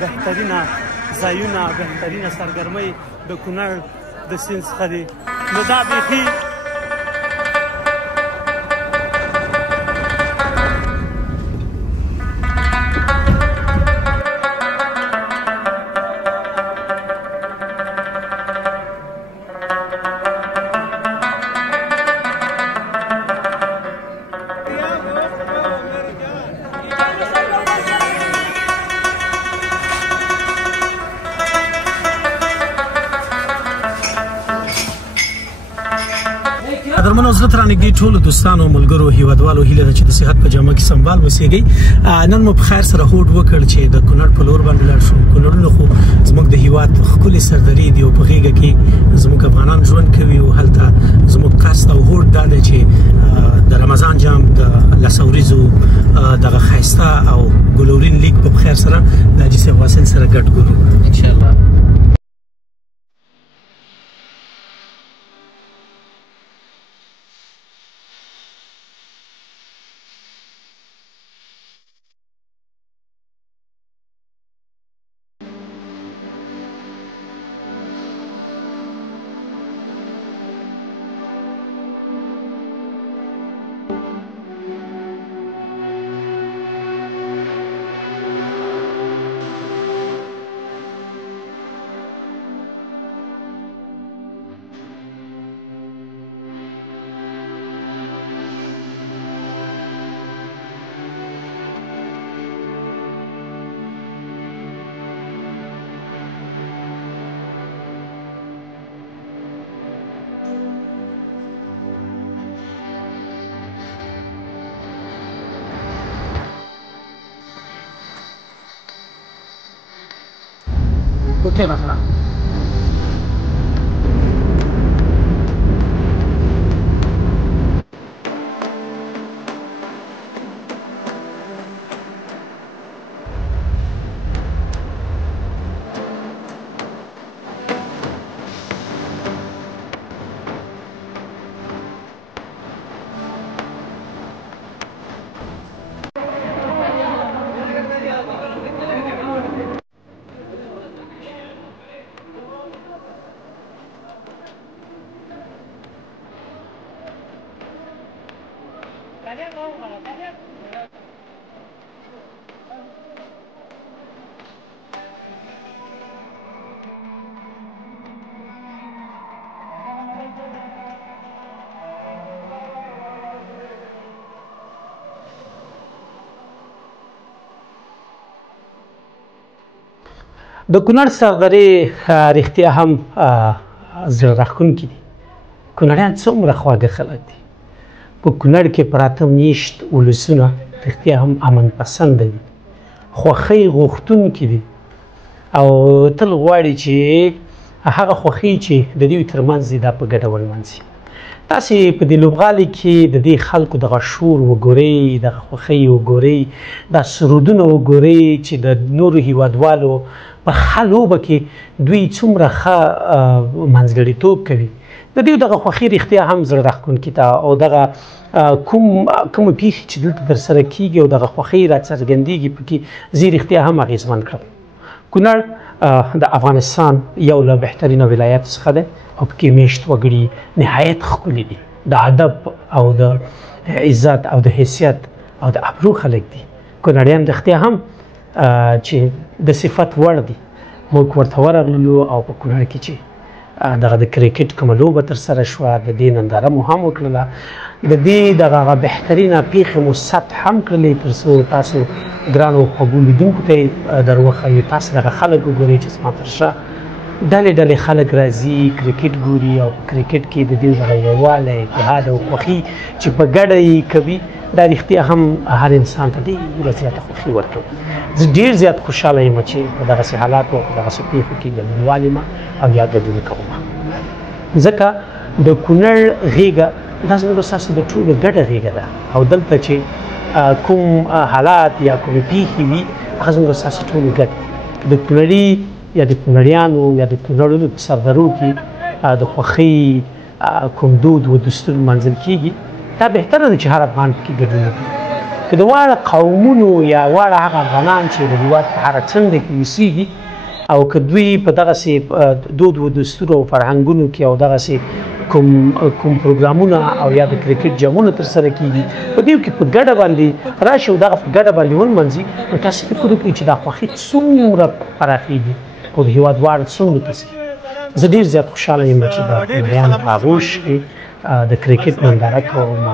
بهترینه ځایونه بهترینه سرګرمۍ د کونړ د سیند څخه دي نو دا بیخي قدرمنو زړه ته رانږدې ټولو دوستانو ملګرو هیوادوالو هیله ده چې د صحت په جامه کې سنبال اوسېږئ نن مو په خیر سره هوډ وکړ چې د کونړ په لور باندې لاړ شو کونړونه خو زموږ د هیواد ښکلې سردرې دي او په غېږه کې زموږ افغانان ژوند کوي او هلته زموږ قصد او هوډ دا دی چې د رمضان جام د لس وریځو دغه ښایسته او ګلورین لیک په خیر سره د حاجي صاحب حسین سره ګډ ګورو انشاءالله. اوكي مثلا د کونړ سردرې رښتیا هم زړه راښکونکي دي کونړیان څومره خواږه خلک دي په کونړ کې پراته میشت ولسونه رښتیا هم امن پسنده دي خوښۍ غوښتونکي دي او تل غواړي چې هغه خوښۍ چې د دوی ترمنځ دي دا په ګډه ولمانځي تاسې په دې لوبغالي کې د دې خلکو دغه شور وګورئ دغه خوښۍ وګورئ دا سرودونه وګورئ چې د نورو هیوادوالو په ښه لوبه کې دوی څومره ښه منځګړیتوب کوي د دوی دغه خوښۍ رښتیا هم زړه راښکونکې ده او دغه کومه پیښې چې دلته ترسره کیږي او دغه خوښۍ راڅرګندېږي پکې زه رښتیا هم اغېزمن کړم کونړ د افغانستان یو له بهترینه ولایاتو څخه دی او پکې میشت وګړي نهایت ښکلي دي د ادب او د عزت او د حیثیت او د ابرو خلک دي کونړیان رښتیا هم چې د صفت وړ دي موږ ورته ورغلو او په کونړ کې چې دغه د کرکټ کومه لوبه ترسره شوه د دې ننداره مو هم وکړله د دې دغه بهترینه پیښې مو ثبت هم کړلې تر څو تاسو ګرانو خوږو لیدونکو ته یې در وښیو تاسو دغه خلک وګورئ چې زما تر شا ډلې ډلې خلک راځي کرکټ ګوري او په کرکټ کې د دې دغه یووالی اتحاد او خوښي چې په ګډه یې کوي دا رښتیا هم هر انسان ته ډېره زیاته خوښي ورکوي زه ډېر زیات خوشحاله یم چې په دغسې حالاتو او په دغسې پیښو کې ګډونوال یم او یا ګډون کوم ځکه د کونړ غېږه دا زموږ ستاسو د ټولو ګډه غېږه ده او دلته چې کوم حالات یا کومې پیښې وي هغه زموږ ستاسو ټولو ګډ د کونړي یا د کونړیانو یا د کونړونو په سردرو کې د خوښۍ کوم دود و دستور منځل کېږي دا بهتره ده چې هر افغان پکې ګډون وکړي که د واړه قومونو یا واړه هغه افغانان چې د هېواد په هره څنډه کې اوسېږي او که دوی په دغسې دود و دستور او فرهنګونو کې او دغسې کوم پروګرامونه او یا د کرکټ جامونه ترسره کېږي په دې کې په ګډه باندې راشي او دغه په ګډه باندې ونمنځي نو تاسو فکر وکړئ چې دا خوښي څومره پراخېږي او د هېوادوال څومره تصویر زه ډېر زیات خوشحاله یم چې د کونړیانو په آغوش کې د کرکټ ننداره کوم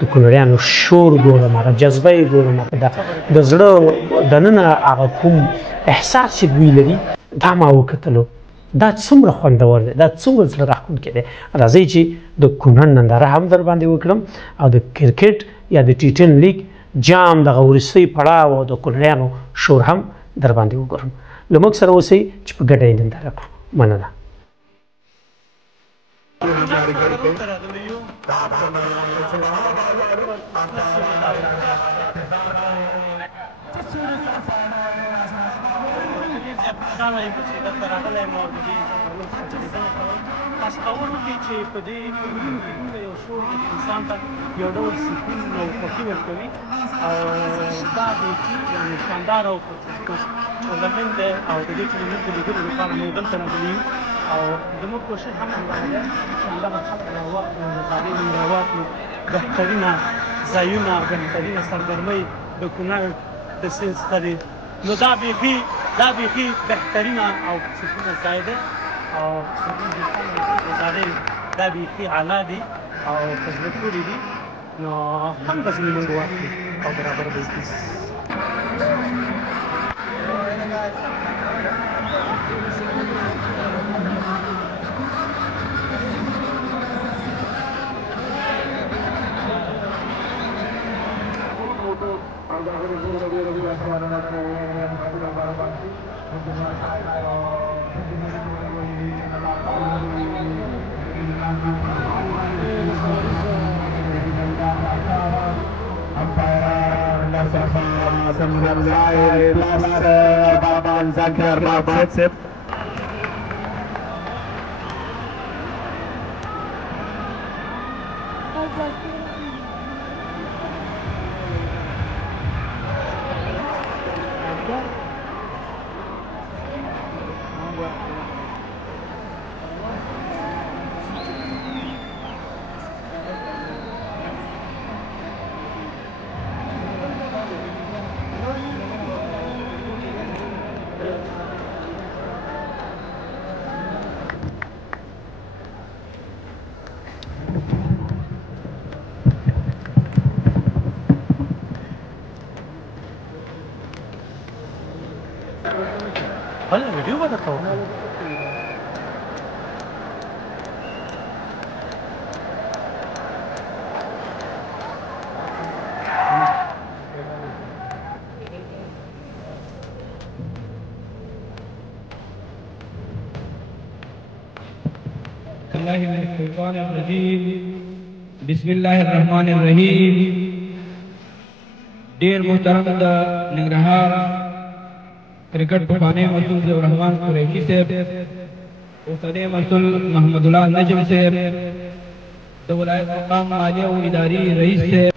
د کونړیانو شور ګورم هغه جذبه یې ګورم د زړه دننه هغه کوم احساس چې دوی لري دا ما وکتلو دا څومره خوندور دی دا څومره زړه راښکونکی دی راځئ چې د کونړ ننداره هم در باندې وکړم او د کرکټ یا د ټي10 لیګ جام دغه وروستی پړاو او د کونړیانو شور هم در باندې وګورم له موږ سره اوسئ چې په ګډه یې ننداره کړو مننه تصور وکړئ چې په دې دومره یو شور انسان ته یو ډول سکون او خوښي ورکوي او دا بیخي یعنې شاندار او ټورنمنټ دی او د دې ټورنمنټ د لیدلو لپاره موږ دلته راغلي یو او زموږ کوشش هم همدغه دی چې همدغه خلک راواخلو مقابل یې راواخلو بهترینه ځایونه بهترینه سرګرمۍ د کونړ د سیند څخه دي نو دا بیخي بهترینه او سکونه ځای دی او دا بیخي اعلی دي او په زړه پورې دي نو هم به ځینې موږ واخلو او برابر به زده Zakir Rabat بله ویډیو به درته وکړم الله من الشيطان الرجيم بسم الله الرحمن الرحيم ډیر محترم د ننګرهار کرکټ پخوانی مسؤل ضیاء الرحمن قریشي صاحب اوسنی مسؤل محمد الله نجم صاحب د ولایت مقام مالیه او اداري رئیس صاحب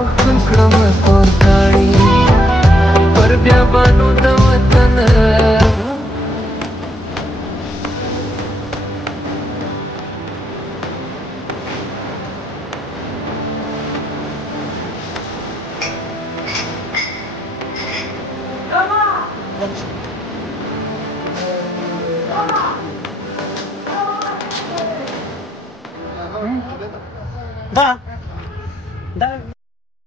پخپل کړم